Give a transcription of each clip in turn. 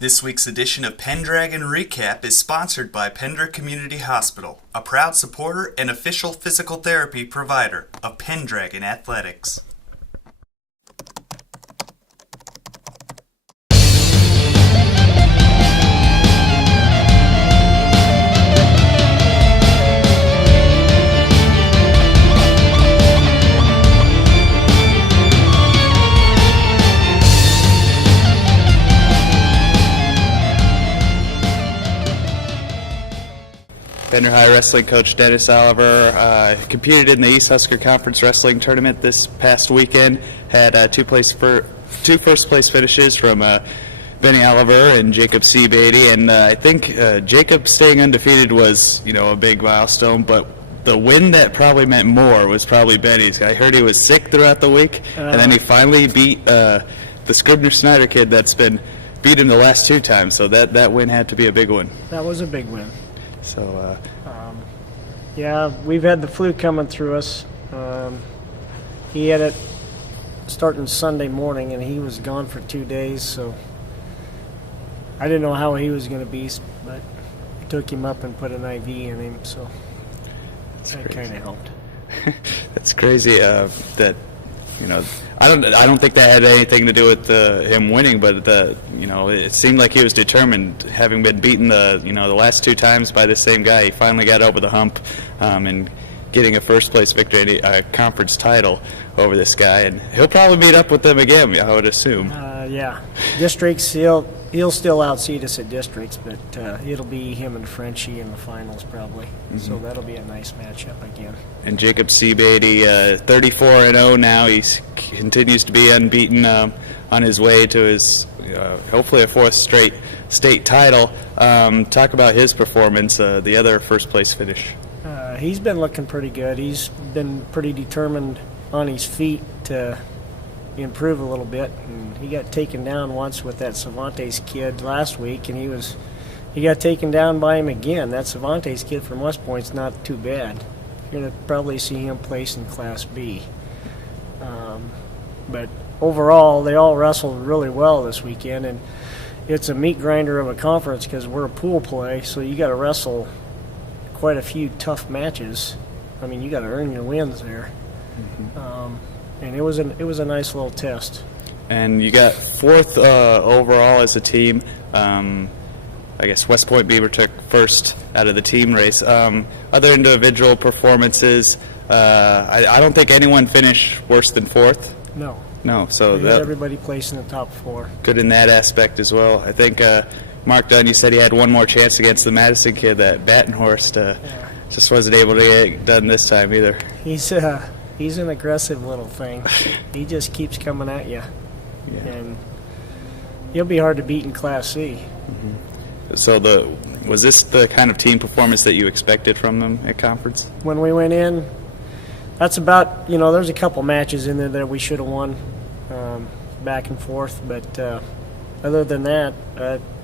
This week's edition of Pendragon Recap is sponsored by Pendragon Community Hospital, a proud supporter and official physical therapy provider of Pendragon Athletics. Pendragon High Wrestling coach Dennis Oliver competed in the East Husker Conference wrestling tournament this past weekend. Had two first-place finishes from Benny Oliver and Jacob C. Beatty, and I think Jacob staying undefeated was, a big milestone. But the win that probably meant more was probably Benny's. I heard he was sick throughout the week, and then he finally beat the Scribner-Snyder kid that's been beat him the last two times. So that win had to be a big one. That was a big win. So, yeah, we've had the flu coming through us. He had it starting Sunday morning, and he was gone for 2 days, so I didn't know how he was going to be, but I took him up and put an IV in him, so that kind of helped. That's crazy that, I don't think that had anything to do with him winning, but it seemed like he was determined, having been beaten the last two times by the same guy. He finally got over the hump and getting a first place victory, a conference title over this guy, and he'll probably meet up with them again, I would assume. Yeah, districts, he'll still outseed us at districts, but it'll be him and Frenchie in the finals probably. Mm-hmm. So that'll be a nice matchup again. And Jacob C. Beatty, 34-0 now. He continues to be unbeaten on his way to his hopefully a fourth straight state title. Talk about his performance, the other first place finish. He's been looking pretty good. He's been pretty determined on his feet to improve a little bit, and he got taken down once with that Cervantes kid last week, and he got taken down by him again. That Cervantes kid from West Point's not too bad. You're going to probably see him place in Class B. But overall, they all wrestled really well this weekend, and it's a meat grinder of a conference because we're a pool play, so you got to wrestle quite a few tough matches. I mean, you got to earn your wins there. Mm-hmm. And it was a nice little test. And you got fourth overall as a team. I guess West Point Beaver took first out of the team race. Other individual performances, I don't think anyone finished worse than fourth. No. So everybody placed in the top four. Good in that aspect as well. I think Mark Dunn, you said he had one more chance against the Madison kid. That Battenhorst just wasn't able to get it done this time either. He's an aggressive little thing. He just keeps coming at you. Yeah. And he'll be hard to beat in Class C. Mm-hmm. So was this the kind of team performance that you expected from them at conference? When we went in, that's about, there's a couple matches in there that we should have won back and forth. But other than that,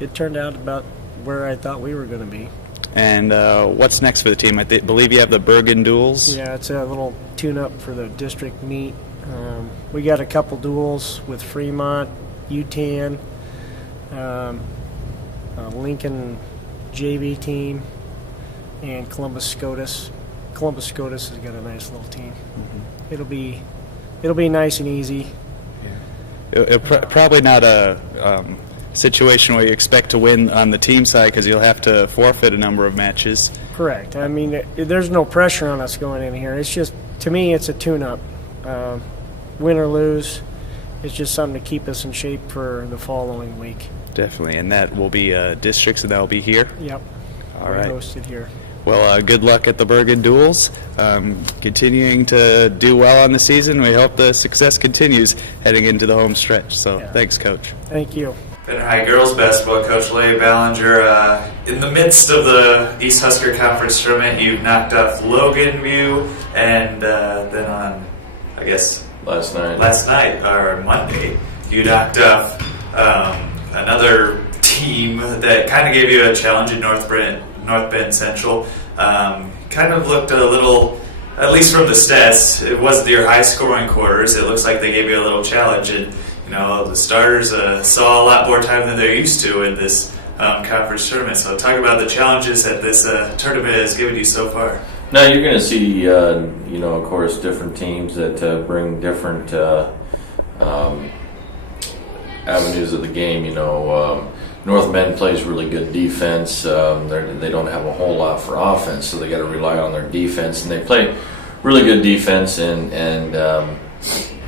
it turned out about where I thought we were going to be. And what's next for the team? I believe you have the Bergen duels. Yeah, it's a little tune-up for the district meet. We got a couple duels with Fremont, UTAN, Lincoln JV team, and Columbus SCOTUS. Columbus SCOTUS has got a nice little team. Mm-hmm. It'll be nice and easy. Yeah. Probably not a situation where you expect to win on the team side because you'll have to forfeit a number of matches. Correct. I mean, there's no pressure on us going in here. It's just, to me, it's a tune-up. Win or lose, it's just something to keep us in shape for the following week. Definitely, and that will be districts, and that will be here? Yep. All right. Hosted here. Well, good luck at the Bergen duels. Continuing to do well on the season. We hope the success continues heading into the home stretch. So Thanks, Coach. Thank you. Pendragon High girls basketball coach Lady Ballinger. In the midst of the East Husker Conference tournament, you've knocked off Logan View, and then on, I guess, last night or Monday, you knocked off another team that kind of gave you a challenge in North Bend Central. Kind of looked a little, at least from the stats, it wasn't your high-scoring quarters. It looks like they gave you a little challenge, and the starters saw a lot more time than they're used to in this conference tournament. So talk about the challenges that this tournament has given you so far. Now you're going to see, of course, different teams that bring different avenues of the game. North Bend plays really good defense. They don't have a whole lot for offense, so they got to rely on their defense, and they play really good defense and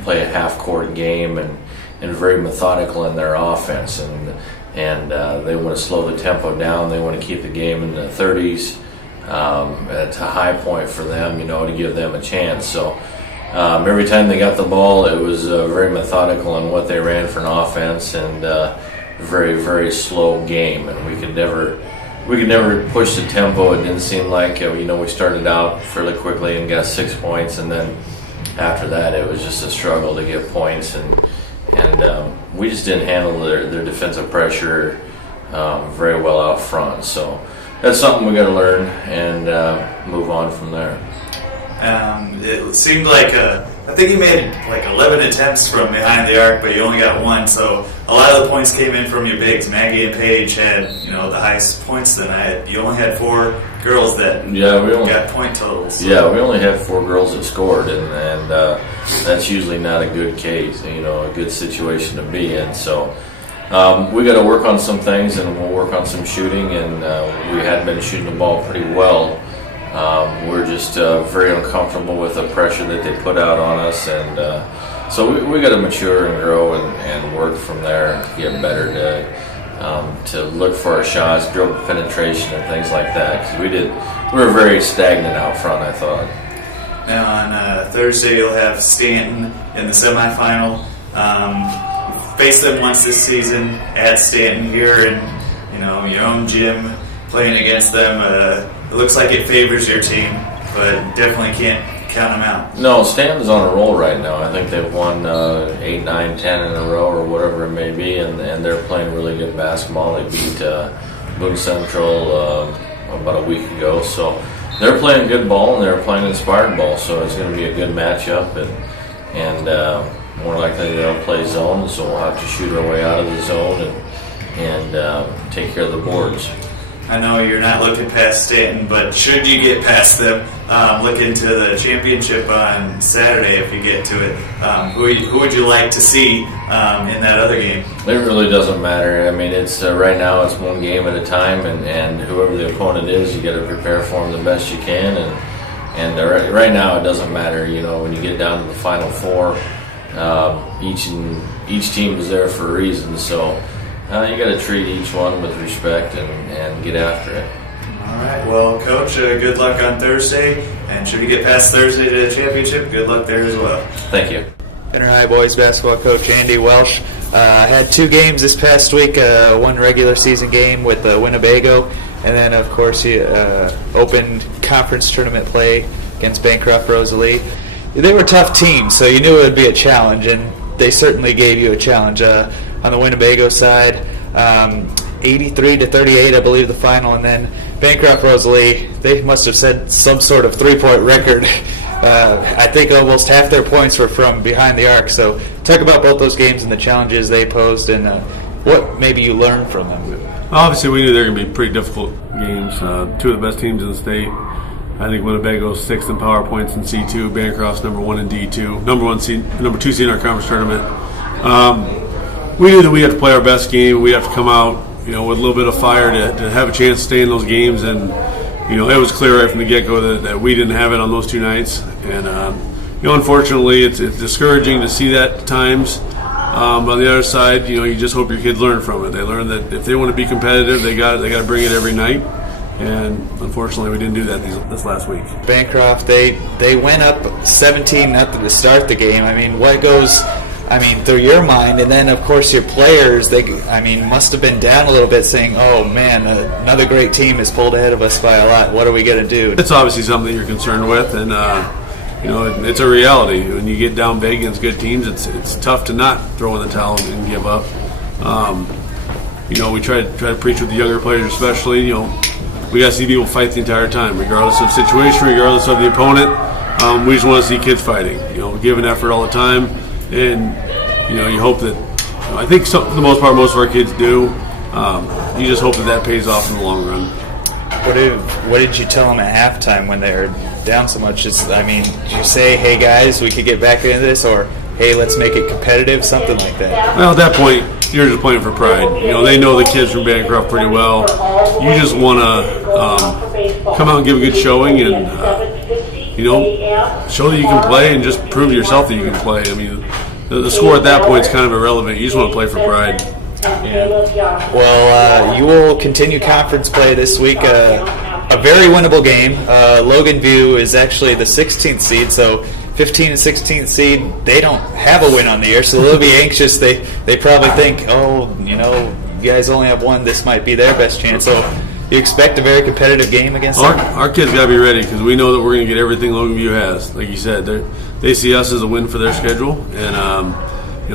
play a half-court game and very methodical in their offense, and they want to slow the tempo down. They want to keep the game in the 30s. It's a high point for them, to give them a chance. So every time they got the ball, it was very methodical in what they ran for an offense, and very, very slow game. And we could never push the tempo. It didn't seem like we started out fairly quickly and got 6 points, and then after that it was just a struggle to get points, and we just didn't handle their defensive pressure very well out front. So that's something we got to learn and move on from there. It seemed like I think you made like 11 attempts from behind the arc, but you only got one. So a lot of the points came in from your bigs. Maggie and Paige had the highest points tonight. You only had 4 girls that got point totals. Yeah, we only had 4 girls that scored, and that's usually not a good case. A good situation to be in. So. We got to work on some things, and we'll work on some shooting, and we had been shooting the ball pretty well. We're just very uncomfortable with the pressure that they put out on us, and so we got to mature and grow and work from there and get better to look for our shots, dribble penetration, and things like that, because we were very stagnant out front, I thought. Now on Thursday you'll have Stanton in the semifinal. Faced them once this season at Stanton here in your own gym, playing against them. It looks like it favors your team, but definitely can't count them out. No, Stanton's on a roll right now. I think they've won 8, 9, 10 in a row or whatever it may be, and they're playing really good basketball. They beat Boone Central about a week ago, so they're playing good ball and they're playing inspired ball. So it's going to be a good matchup, and more likely they'll play zone, so we'll have to shoot our way out of the zone and take care of the boards. I know you're not looking past Stanton, but should you get past them, look into the championship on Saturday if you get to it. Who would you like to see in that other game? It really doesn't matter. I mean, it's right now it's one game at a time, and whoever the opponent is, you got to prepare for them the best you can. And right now it doesn't matter. When you get down to the Final Four. Each team is there for a reason, so you got to treat each one with respect and get after it. All right, well, Coach, good luck on Thursday, and should we get past Thursday to the championship, good luck there as well. Thank you. Benner High boys basketball coach Andy Welsh. Had 2 games this past week, one regular season game with Winnebago, and then of course he opened conference tournament play against Bancroft-Rosalie. They were tough teams, so you knew it would be a challenge, and they certainly gave you a challenge. On the Winnebago side, 83-38, I believe, the final, and then Bancroft-Rosalie, they must have set some sort of 3-point record. I think almost half their points were from behind the arc. So talk about both those games and the challenges they posed, and what maybe you learned from them. Obviously, we knew they were going to be pretty difficult games. 2 of the best teams in the state. I think Winnebago's 6th in power points in C2. Bancroft's number 1 in D2. Number 2 seed in our conference tournament. We knew that we had to play our best game. We have to come out, with a little bit of fire to have a chance to stay in those games. And it was clear right from the get-go that we didn't have it on those 2 nights. And unfortunately, it's discouraging to see that at times. On the other side, you just hope your kids learn from it. They learn that if they want to be competitive, they got to bring it every night. And unfortunately, we didn't do that this last week. Bancroft, they went up 17-0 to start the game. I mean, what goes, through your mind? And then, of course, your players, must have been down a little bit saying, oh, man, another great team has pulled ahead of us by a lot. What are we going to do? It's obviously something you're concerned with, and, it's a reality. When you get down big against good teams, it's tough to not throw in the towel and give up. We try to preach with the younger players especially, we got to see people fight the entire time, regardless of situation, regardless of the opponent. We just want to see kids fighting, give an effort all the time, and you hope that I think for the most part, most of our kids do. You just hope that pays off in the long run. What did you tell them at halftime when they were down so much? Did you say, hey guys, we could get back into this, or hey, let's make it competitive, something like that? Well, at that point, you're just playing for pride. They know the kids from Bancroft pretty well. You just want to come out and give a good showing and, show that you can play and just prove to yourself that you can play. The score at that point is kind of irrelevant. You just want to play for pride. Yeah. Well, you will continue conference play this week. A very winnable game. Logan View is actually the 16th seed, so 15 and 16th seed, they don't have a win on the year, so they'll be anxious. They probably think, you guys only have one. This might be their best chance. So you expect a very competitive game against them? Our kids got to be ready because we know that we're going to get everything Logan View has. Like you said, they see us as a win for their schedule, and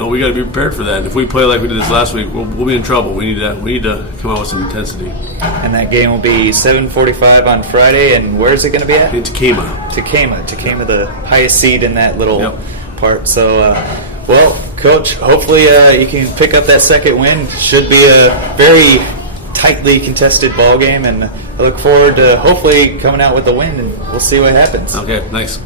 we got to be prepared for that. And if we play like we did this last week, we'll be in trouble. We need to come out with some intensity. And that game will be 7:45 on Friday. And where is it going to be at? In Takema, the highest seed in that little part. So, well, Coach, hopefully you can pick up that second win. Should be a very tightly contested ball game, and I look forward to hopefully coming out with a win, and we'll see what happens. Okay, nice.